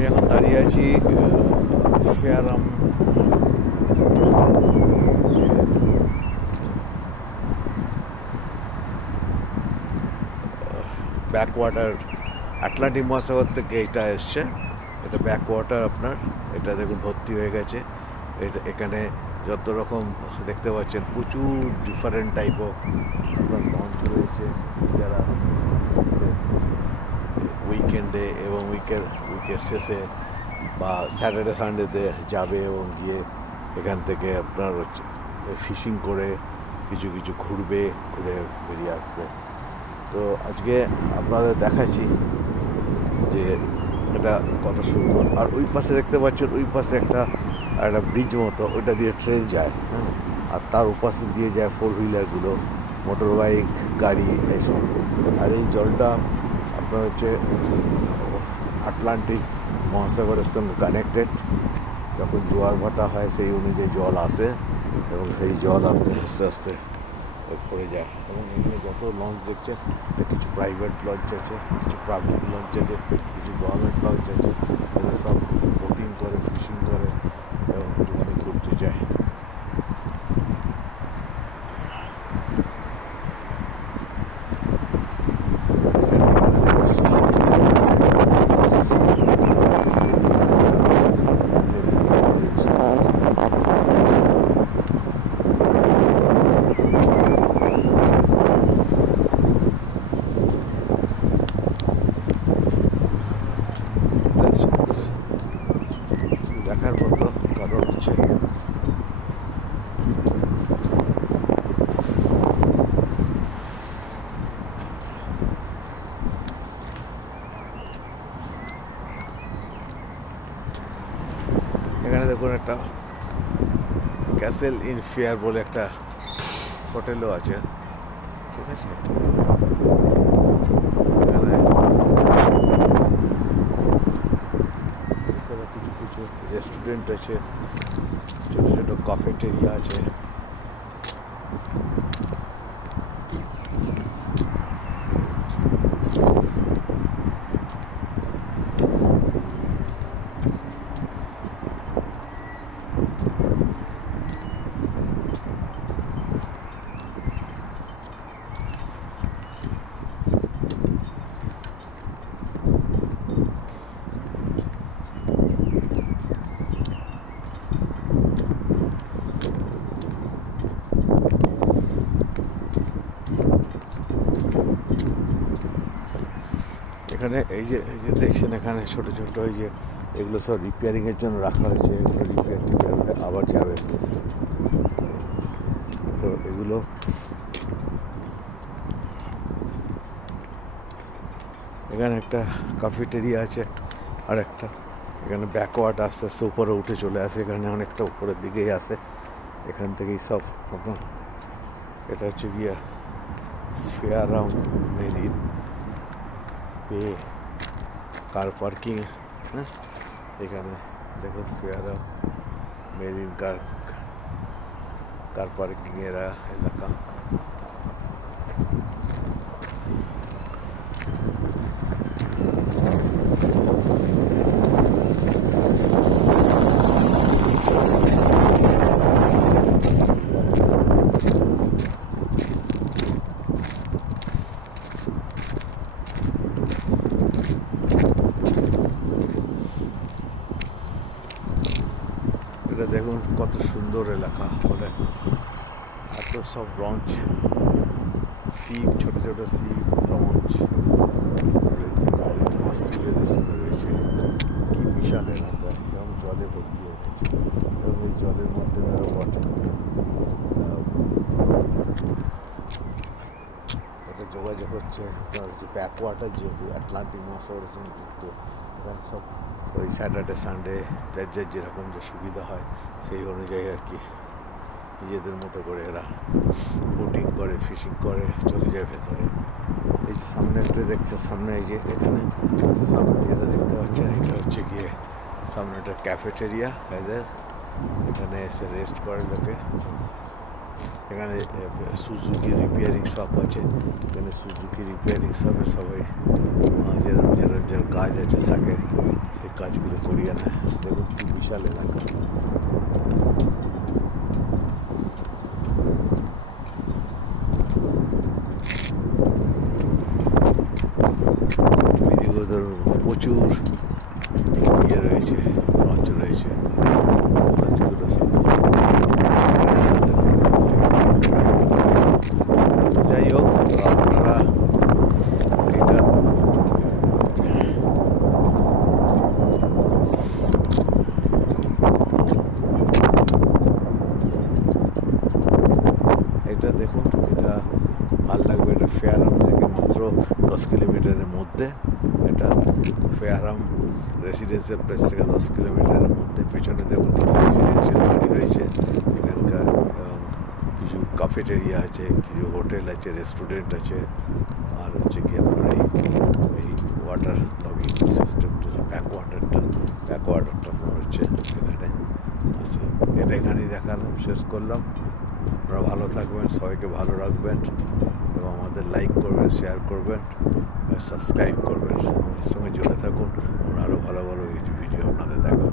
আমি এখন দাঁড়িয়ে আছি ফেয়ারাম ব্যাকওয়াটার। আটলান্টিক মহাসাগর থেকে এটা এসছে, এটা ব্যাকওয়াটার আপনার। এটা দেখুন ভর্তি হয়ে গেছে। এটা এখানে যত রকম দেখতে পাচ্ছেন প্রচুর ডিফারেন্ট টাইপ অফ আপনার লঞ্চ রয়েছে, যারা আস্তে আস্তে উইকেন্ডে এবং উইকের শেষে বা স্যাটারডে সানডেতে যাবে এবং গিয়ে এখান থেকে আপনার ফিশিং করে কিছু কিছু ঘুরে বেরিয়ে আসবে। তো আজকে আপনাদের দেখাচ্ছি যে এটা কত সুন্দর। আর ওই পাশে দেখতে পাচ্ছেন, ওই পাশে একটা ব্রিজ মতো, ওইটা দিয়ে ট্রেন যায়, হ্যাঁ। আর তার উপাশে দিয়ে যায় ফোর হুইলারগুলো, মোটর বাইক, গাড়ি, এইসব। আর এই জলটা আপনার হচ্ছে আটলান্টিক মহাসাগরের সঙ্গে কানেক্টেড। যখন জোয়ার ভাটা হয় সেই অনুযায়ী জল আসে এবং সেই জল আপনি আস্তে আস্তে পড়ে যায়। এবং এখানে যত লঞ্চ দেখছেন, কিছু প্রাইভেট লঞ্চ আছে, কিছু পাবলিক লঞ্চ আছে, কিছু গভর্নমেন্ট লঞ্চ আছে। এরা সব বোটিং করে, ফিশিং করে এবং একটুখানি ঘুরতে যায়। দেখার মতো, কারণ হচ্ছে এখানে দেখুন একটা ক্যাসেল ইন ফেয়ার বলে একটা হোটেলও আছে, ঠিক আছে। এখানে কিছু কিছু রেস্টুরেন্ট আছে, ছোটো ছোটো ক্যাফেটেরিয়া আছে। এখানে এই যে দেখছেন, এখানে ছোটো ছোটো এই যে এগুলো সব রিপেয়ারিংয়ের জন্য রাখা হয়েছে। এগুলো রিপেয়ার আবার যাবে। তো এগুলো এখানে একটা ক্যাফেটেরিয়া আছে, আর একটা এখানে ব্যাকওয়ার্ড আস্তে আস্তে উপরে উঠে চলে আসে, এখানে অনেকটা উপরের দিকেই আসে। এখান থেকেই সব আপনার, এটা হচ্ছে গিয়ে ফেয়ারাম মেরিন পে কার পার্কিং, হ্যাঁ। এখানে দেখুন ফেয়ারাম মেরিন কার পার্কিংয়ের এলাকা। এটা দেখুন কত সুন্দর এলাকা, বলে এত সব লঞ্চ, সিপ, ছোটো ছোটো সিপ, লঞ্চ, মাছ তুলে দেশে রয়েছে। কি বিশাল এলাকা, এবং জলে ভর্তি হয়ে গেছে। এবং এই জলের মধ্যে আরও তাতে যোগাযোগ হচ্ছে আপনার যে ব্যাকওয়াটার, যেহেতু আটলান্টিক মহাসাগরের সঙ্গে যুক্ত। এখানে সব ওই স্যাটারডে সানডে যার যেরকম যে সুবিধা হয় সেই অনুযায়ী আর কি নিজেদের মতো করে এরা বোটিং করে, ফিশিং করে চলে যায় ভেতরে। এই যে সামনে একটা দেখছে, সামনে এই যে এখানে সামনে যেটা দেখতে পাচ্ছেন, এটা হচ্ছে গিয়ে সামনে একটা ক্যাফেটেরিয়া। এদের এখানে এসে রেস্ট করে লোকে। এখানে সুজুকি রিপেয়ারিং শপ আছে, এখানে সুজুকি রিপেয়ারিং শপে সবাই যেরকম কাজ আছে থাকে সেই কাজগুলো করিয়ে নেয়। দেখুন কি বিশাল এলাকা। এদিকেও ধরুন প্রচুর ইয়ে রয়েছে, লঞ্চ রয়েছে। লঞ্চগুলো সব যাই হোক, আপনারা এটা এটা দেখুন, এটা ভাল লাগবে। এটা ফেয়ারাম থেকে মাত্র 10 কিলোমিটারের মধ্যে। এটা ফেয়ারাম রেসিডেন্সিয়াল প্লেস থেকে 10 কিলোমিটারের মধ্যে। পেছনে দেখুন রেসিডেন্সিয়াল বাড়ি রয়েছে এখানকার, কিছু কাফেটেরিয়া আছে, কিছু হোটেল আছে, রেস্টুরেন্ট আছে। আর হচ্ছে কি আপনার এই ওয়াটার লগিং সিস্টেমটা, ব্যাক ওয়াটারটা আপনার হচ্ছে এখানে আছে। এটা এখানেই দেখালাম, শেষ করলাম। আপনারা ভালো থাকবেন, সবাইকে ভালো রাখবেন এবং আমাদের লাইক করবেন, শেয়ার করবেন, সাবস্ক্রাইব করবেন। আমাদের সঙ্গে জুড়ে থাকুন। আমরা আরও ভালো ভালো ভিডিও আপনাদের দেখাবো।